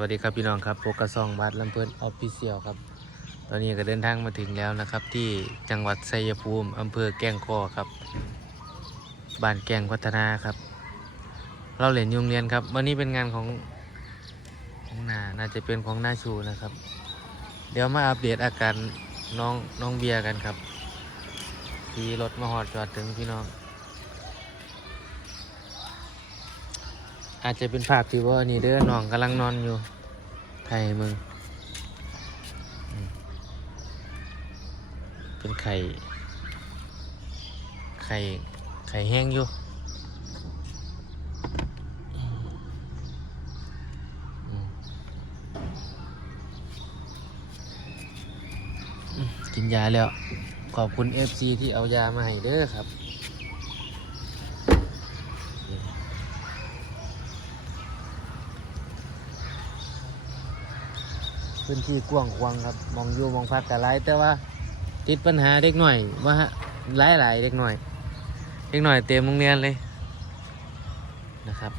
วัสดีครับพี่น้องครับโปกระซองบัตลำเพลินออฟฟิเชียลครับ ตอนนี้ก็เดินทางมาถึงแล้วนะครับ ที่จังหวัดไซยภูมิอำเภอแก้งคอครับบ้านแก้งพัฒนาครับ เราเหรียนโรงเรียนครับ วันนี้เป็นงานของของนาน่าจะเป็นของนาชูนะครับ เดี๋ยวมาอัปเดตอาการน้องน้องเบียร์กันครับขี่รถมาหอดจอดถึงพี่น้อง อาจจะเป็นภาพที่ว่านี่เด้อน้องกำลังนอนอยู่ไทยมึงอืมเป็นไข่ ไข่ ไข่แห้งอยู่กินยาแล้ว ขอบคุณ FC ที่เอายามาให้เด้อครับ พื้นที่กว้างขวางครับมองอยู่มองพักแต่ไรแต่ว่าติดปัญหาเด็กหน่อยว่าหลายหลายเด็กหน่อยเด็กหน่อยเต็มโรงเรียนเลยนะครับ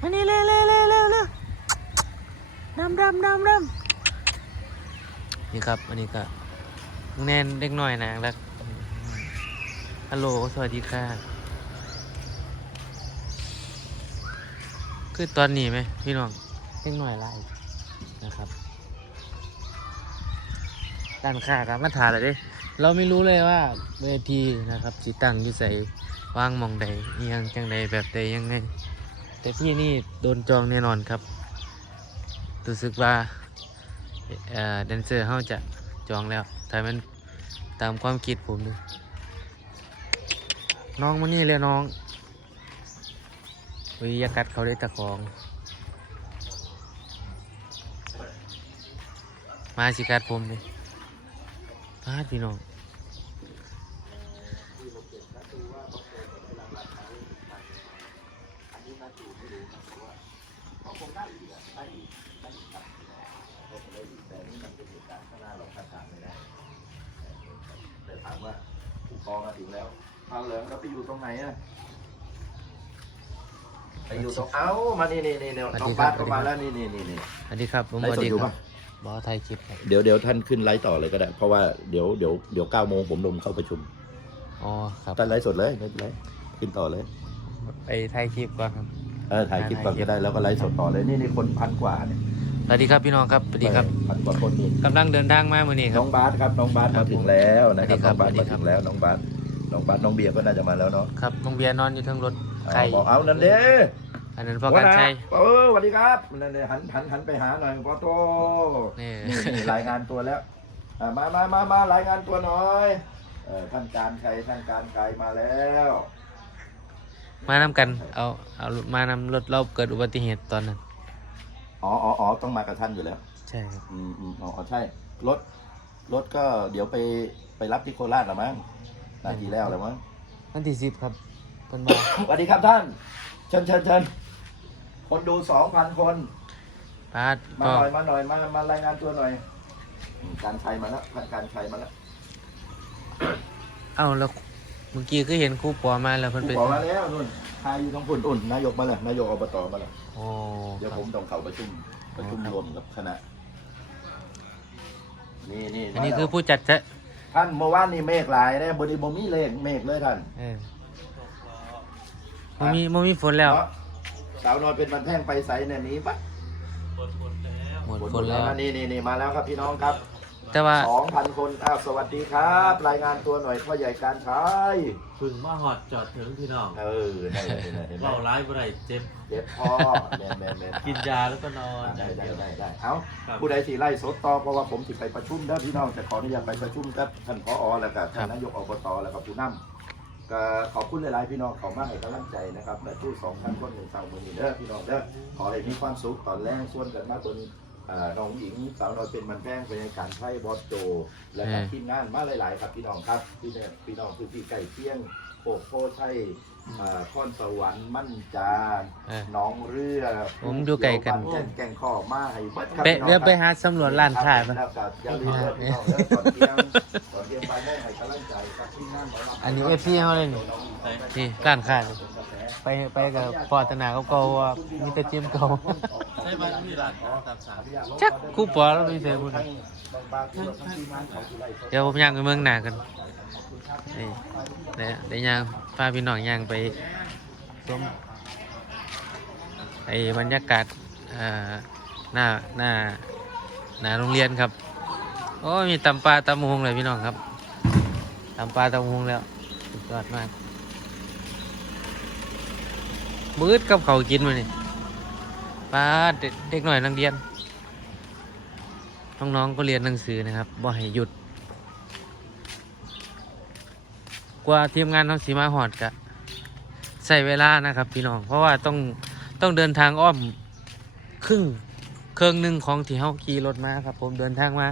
มานี่เร็วเร็วเร็วเร็วเร็วดำดำดำดำนี่ครับ อันนี้ก็โรงเรียนเด็กหน่อยนะแล้วฮัลโหลสวัสดีค่ะ คือตอนนี้ไหมพี่น้องเล็กหน่อยไล่นะครับด้านข้าครับมาถ่ายเลยด้เราไม่รู้เลยว่าเวทีนะครับจิตั้งอยู่ใส่วางมองใดอิหยังจังใดแบบใดยังไง แต่พี่นี่โดนจองแน่นอนครับรู้สึกว่าเอ่อแดนเซอร์เขาจะจองแล้วถ้ามันตามความคิดผมดูน้องมานี่เลยน้อง วิยากัดเขาได้ตะของ มาสิกัดผมเลยพาดพี่น้องแต่ถามว่าผู้กองมาถึงแล้วเอาเหลืองเราไปอยู่ตรงไหนอะ ไปอยู่ตรงเอ้ามานี่นี่นี่เนี่ยน้องบาสก็มาแล้วนี่นี่นี่นี่ สวัสดีครับผมสไลฟ์วัสสดดีอยู่ครัปะบบอสไทยคลิปครับเดี๋ยวเดี๋ยวท่านขึ้นไลฟ์ต่อเลยก็ได้ เพราะว่าเดี๋ยวเดี๋ยวเดี๋ยวเก้าโมงผมลงเข้าประชุมอ๋อครับท่านไลฟ์สดเลยไม่เป็นไรขึ้นต่อเลย ไปไทยคลิปก่อนครับเออถ่ายคลิปก่อนก็ได้แล้วก็ไลฟ์สดต่อเลยนี่นี่คนพันกว่าเนี่ยสวัสดีครับพี่น้องครับสวัสดีครับพันกว่าคนนี่กำลังเดินทางมาเมื่อนี้ครัน้บองบาสครับน้องบาสครัมาบถึงแล้วนะครับสวัน้องบาสสดีมาครับถึงแล้วน้องบาสน้องบาสน้องเบียร์ก็น่าจะมาแล้วเนาะครับน้องเบียร์นอนอยู่ทั้งรถ ใครเอาบอกเอานั่นเด้อันนั้นพ่อกันชัยเออสวัสดีครับนั่นเลยหันหันหันไปหาหน่อยพ่อโตนี่นี่นี่รายงานตัวแล้วอะมามามามารายงานตัวหน่อยเออท่านการใครท่านการใครมาแล้ว มานำกัน เอาเอามานำรถเราเกิดอุบัติเหตุตอนนั้นอ๋ออ๋ออ๋อต้องมากับท่านอยู่แล้ว ใช่ครับอืมอืมอ๋ออ๋อใช่รถรถก็เดี๋ยวไปไปรับที่โคราชหรือมั้งนาทีแล้วหรือมั้งวันที่สิบครับ เพิ่นมาสวัสดีครับท่าน เชิญเชิญเชิญคนดูสองพันคนพาดมาก็หน่อยมาหน่อยมามารายงานตัวหน่อยอืมการชัยมาแล้วท่านการชัยมาแล้วเอ้าแล้วเมื่อกี้คือเห็นครูปอมาแล้วเพิ่นผู้ไปขอมาแล้วนุ่นทายอยู่ตรงปุ่นอุ่นนายกมาแล้วนายกอบตมาแล้วโอ้เดี๋ยวครัผบมต้องเข้าประชุมประชุมอ๋อครับรวมกับคณะนี่นี่อันนี้มาแล้วคือผู้จัดจะท่านเมื่อวานนี่เมฆหลายนะบริบมีเลขเมฆเลยท่าน เออ มันมีมันมีฝนแล้ว เนาะสาวน้อยเป็นมันแท่งไปใสเนี่ยหนี้ปะหมดฝนแล้วนะนี่นี่นี่มาแล้วครับพี่น้องครับแต่ว่าสองพันคนอ้าวสวัสดีครับ รายงานตัวหน่อยพ่อใหญ่การขายพึ่งมาหอดจอดถึงพี่น้องเออได้เลยได้เลยเห็นไหมเบาร้ายบ่ได้เจ็บ เจ็บพ่อแมนแมนแมน กินยาแล้วก็นอนได้ได้เดียวได้ได้เอาครับผู้ใดสิไล่สดต่อเพราะว่าผมสิไปประชุมเด้อพี่น้องจะขออนุญาตไปประชุมกับท่านผอแล้วก็ท่านนายกอบตแล้วก็ผู้นำ ก็ขอบคุณหลายๆพี่น้องเขามาให้กำลังใจนะครับและทูตสองท่านคนหนึ่งสาวมือนี้เด้อพี่น้องเด้อขอให้มีความสุขตอนแรกส่วนกันมาบนอ่าน้องหญิงสาวน้อยเป็นมันแพงเป็นการไพ่บอสโจ และก็ทีมงานมาหลาย ๆ ครับพี่น้องครับพี่เนี่ยพี่น้องคือพี่ไก่เที่ยงโปกโพชัย อ่าข้อนสวรรค์มั่นจานเออน้องเรือผมอยู่ไกลกันแก่งแก่งข้อมาให้เบิดครับไปพี่น้องเดี๋ยวไปครับหาสำรวจร้านค้าคปะรับครับอย่าลืมเด้อพี่น้องเด้อก่อนเที่ยงก่อนเที่ยงไปได้ให้กำลังใจกับทีมงานของเราอันนี้เอฟซีเขาเลยนี่นี่ร้านค้านี่เป็นกระแสไปไปกับพอตนาเก่าๆว่ามีแต่จิ้มเก่าใช่บ้านมีหลานตามสามจักกูปอแล้วมีแต่บุญเดี๋ยวผมย่างไปเมืองหนากัน นี่เดี๋ยวเดี๋ยวย่างพาพี่น้องย่างไปชมไอ้บรรยากาศหน้าหน้าหน้าโรงเรียนครับ โอ้มีตำปลาตำมงเลยพี่น้องครับตำปลาตำมงแล้วสุดยอดมากมืดกับเขากินมานี่ปลาเด็กเด็กหน่อยนักเรียน น้องๆก็เรียนหนังสือนะครับบ่ให้หยุด กว่าทีมงานเขาสีมาหอดกะใส่เวลานะครับพี่น้อง เพราะว่าต้องต้องเดินทางอ้อมครึ่งเครื่องหนึ่งของที่เขาขี่รถมาครับ ผมเดินทางมา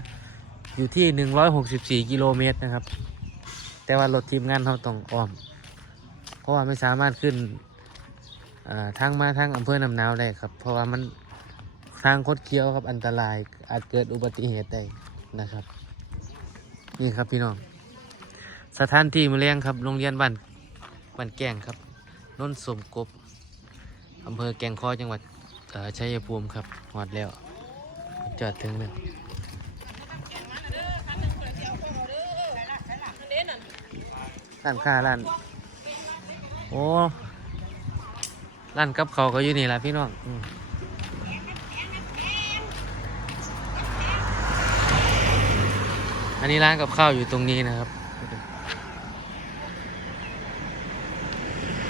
อยู่ที่หนึ่งร้อยหกสิบสี่กิโลเมตรนะครับ แต่ว่ารถทีมงานเขาต้องอ้อม เพราะว่าไม่สามารถขึ้นอ่าทางมาทางอำเภอนำนาวได้ครับ เพราะว่ามันทางคดเคี้ยวครับอันตรายอาจเกิดอุบัติเหตุได้นะครับ นี่ครับพี่น้อง สถานที่มาเลี้ยงครับ โรงเรียนบ้านบ้านแก่งครับนนสมกบอำเภอแก่งคอจังหวัดชัยภูมิครับหอดแล้วจอดถึงแล้วร้านค้าร้านโอ้ร้านกับเขาก็อยู่นี่แหละพี่น้องอันนี้ร้านกับข้าวอยู่ตรงนี้นะครับ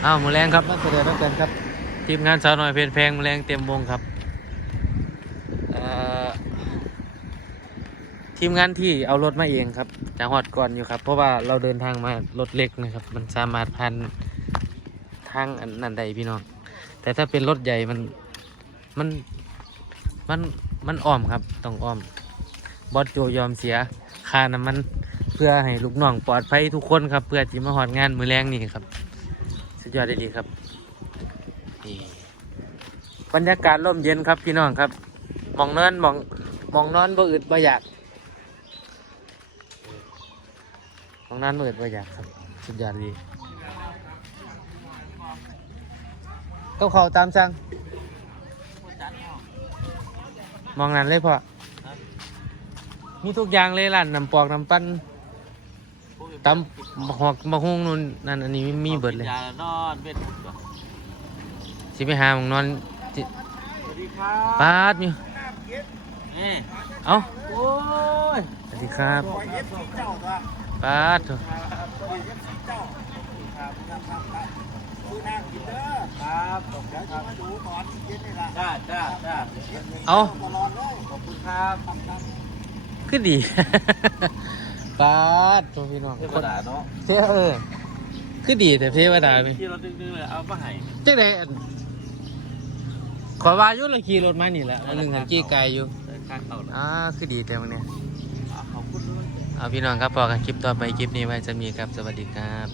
อ้าวหมูแรงครับมาเสด็จรับกันครับทีมงานสาวน้อยเพลินแพงหมูแรงเต็มวงครับเอ่อทีมงานที่เอารถมาเองครับจะหอดก่อนอยู่ครับ เพราะว่าเราเดินทางมารถเล็กนะครับ มันสามารถพันทางอันนั้นใดพี่น้องแต่ถ้าเป็นรถใหญ่มันมันมันมันอ้อมครับต้องอ้อมบอสโจยอมเสียค่าน้ำมันเพื่อให้ลูกน้องปลอดภัยทุกคนครับ เพื่อที่มาหอดงานมือแรงนี่ครับ สุดยอดดีครับนี่บรรยากาศร่มเย็นครับพี่น้องครับหมองนอนหมองหมองนอนบ่อึดบ่อยากหมองนอนบ่อึดบ่อยากครับ สุดยอดดีก็เขาวตามสั่งมองนั้นเลยพ่อมีทุกอย่างเลยร้านน้ำปอกน้ำปั้น ตำหอกมะฮุงนู่นนั่นอันนี้มีเบิดเลย ยานอนเวทสิไปหาหมองนอนจิสวัสดีครับปาดอยู่นี่เอ้าโอ้ยสวัสดีครับปาดโถ่ครับจ้าจ้าจ้าเอ้าขอบคุณครับขึ้นดี ปาดโตัวพี่น้องเทวดาเนาะเท่เออขึ้นดีแต่เทวดาไหมที่รถดึงๆเลยเอามาให้จังไดอันขอว่าอยุ่เลยขี่รถมานี่แหละอันหนึ่งหันกี้ไกลอยู่ได้ค่าเข้าแล้วอ่าคือดีแต่วันเนี้ยขอบคุณด้วย เอาพี่น้องครับพอกันคลิปต่อไปคลิปนี้ไว้จะมีครับสวัสดีครับ